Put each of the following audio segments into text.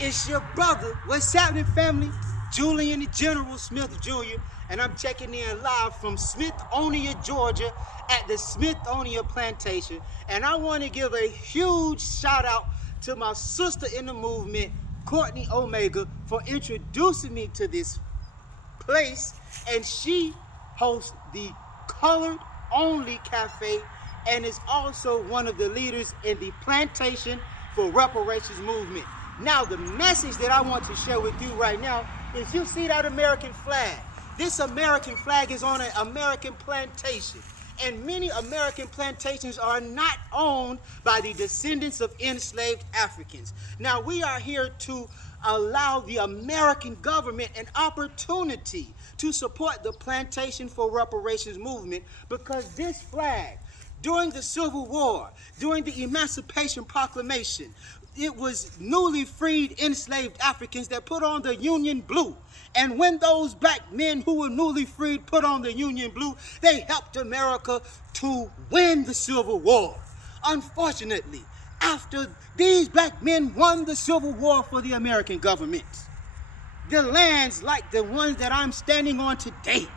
It's your brother. What's happening, family? Julian the General Smith Jr. And I'm checking in live from Smithonia, Georgia at the Smithonia Plantation. And I want to give a huge shout out to my sister in the movement, Courtney Omega, for introducing me to this place. And she hosts the Colored Only Cafe and is also one of the leaders in the Plantation for Reparations movement. Now, the message that I want to share with you right now is you see that American flag. This American flag is on an American plantation. And many American plantations are not owned by the descendants of enslaved Africans. Now, we are here to allow the American government an opportunity to support the Plantation for Reparations movement, because this flag, during the Civil War, during the Emancipation Proclamation, it was newly freed enslaved Africans that put on the Union blue. And when those black men who were newly freed put on the Union blue, they helped America to win the Civil War. Unfortunately, after these black men won the Civil War for the American government, the lands like the ones that I'm standing on today,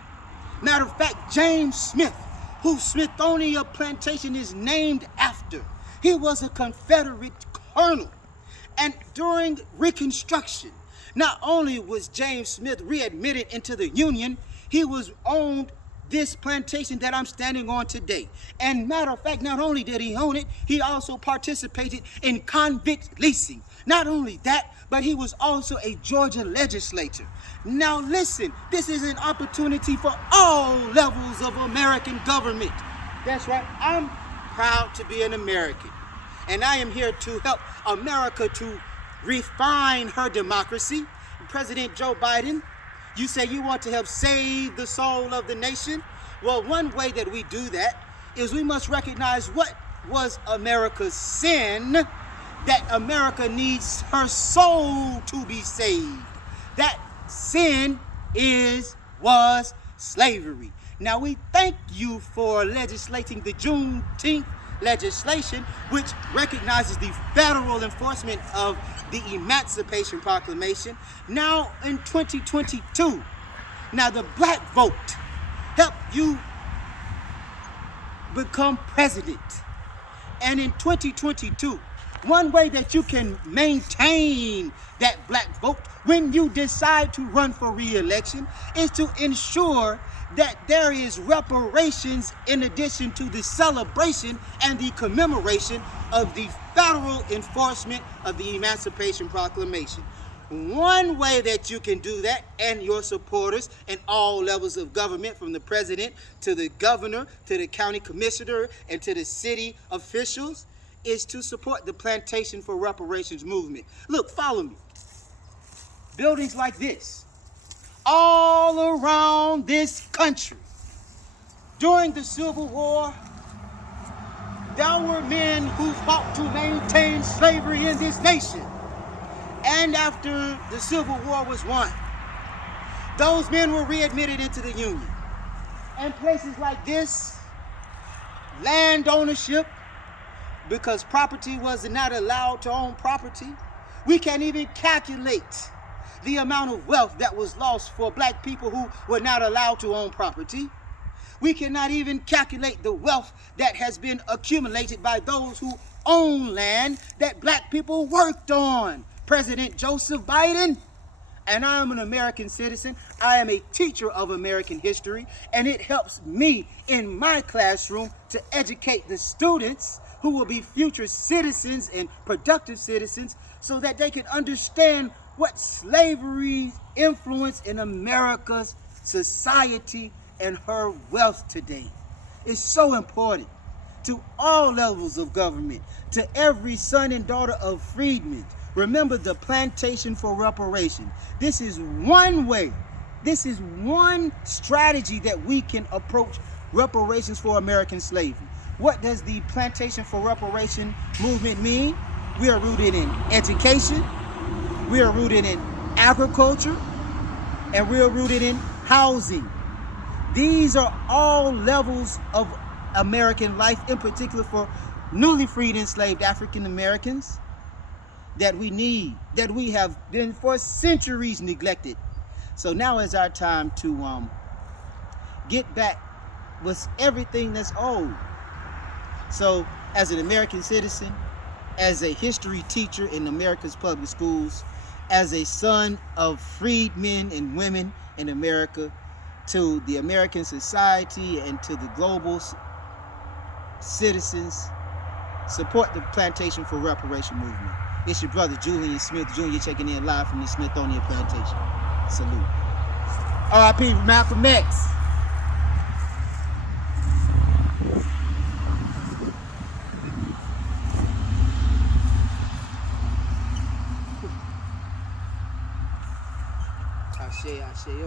matter of fact, James Smith, who Smithonia Plantation is named after, he was a Confederate colonel. And during Reconstruction, not only was James Smith readmitted into the Union, he was owned this plantation that I'm standing on today. And matter of fact, not only did he own it, he also participated in convict leasing. Not only that, but he was also a Georgia legislator. Now listen, this is an opportunity for all levels of American government. That's right, I'm proud to be an American. And I am here to help America to refine her democracy. President Joe Biden, you say you want to help save the soul of the nation. Well, one way that we do that is we must recognize what was America's sin, that America needs her soul to be saved. That sin was slavery. Now, we thank you for legislating the Juneteenth legislation, which recognizes the federal enforcement of the Emancipation Proclamation. Now in 2022, now the black vote helped you become president. And in 2022, one way that you can maintain that black vote when you decide to run for re-election is to ensure that there is reparations in addition to the celebration and the commemoration of the federal enforcement of the Emancipation Proclamation. One way that you can do that, and your supporters in all levels of government, from the president to the governor to the county commissioner and to the city officials, is to support the Plantation for Reparations movement. Look, follow me. Buildings like this, all around this country. During the Civil War, there were men who fought to maintain slavery in this nation. And after the Civil War was won, those men were readmitted into the Union. And places like this, land ownership, because property was not allowed to own property, we can't even calculate the amount of wealth that was lost for black people who were not allowed to own property. We cannot even calculate the wealth that has been accumulated by those who own land that black people worked on. President Joseph Biden, and I am an American citizen. I am a teacher of American history, and it helps me in my classroom to educate the students who will be future citizens and productive citizens, so that they can understand what slavery influenced in America's society and her wealth today. It's so important to all levels of government, to every son and daughter of freedmen. Remember the Plantation for Reparation. This is one way, this is one strategy that we can approach reparations for American slavery. What does the Plantation for Reparation movement mean? We are rooted in education, we are rooted in agriculture, and we are rooted in housing. These are all levels of American life, in particular for newly freed enslaved African Americans. that we need, that we have been for centuries neglected. So now is our time to get back with everything that's old. So as an American citizen, as a history teacher in America's public schools, as a son of freed men and women in America, to the American society and to the global citizens, support the Plantation for Reparation movement. It's your brother Julian Smith Jr. checking in live from the Smithonia Plantation. Salute. R.I.P. Malcolm X. Ashe, ashe.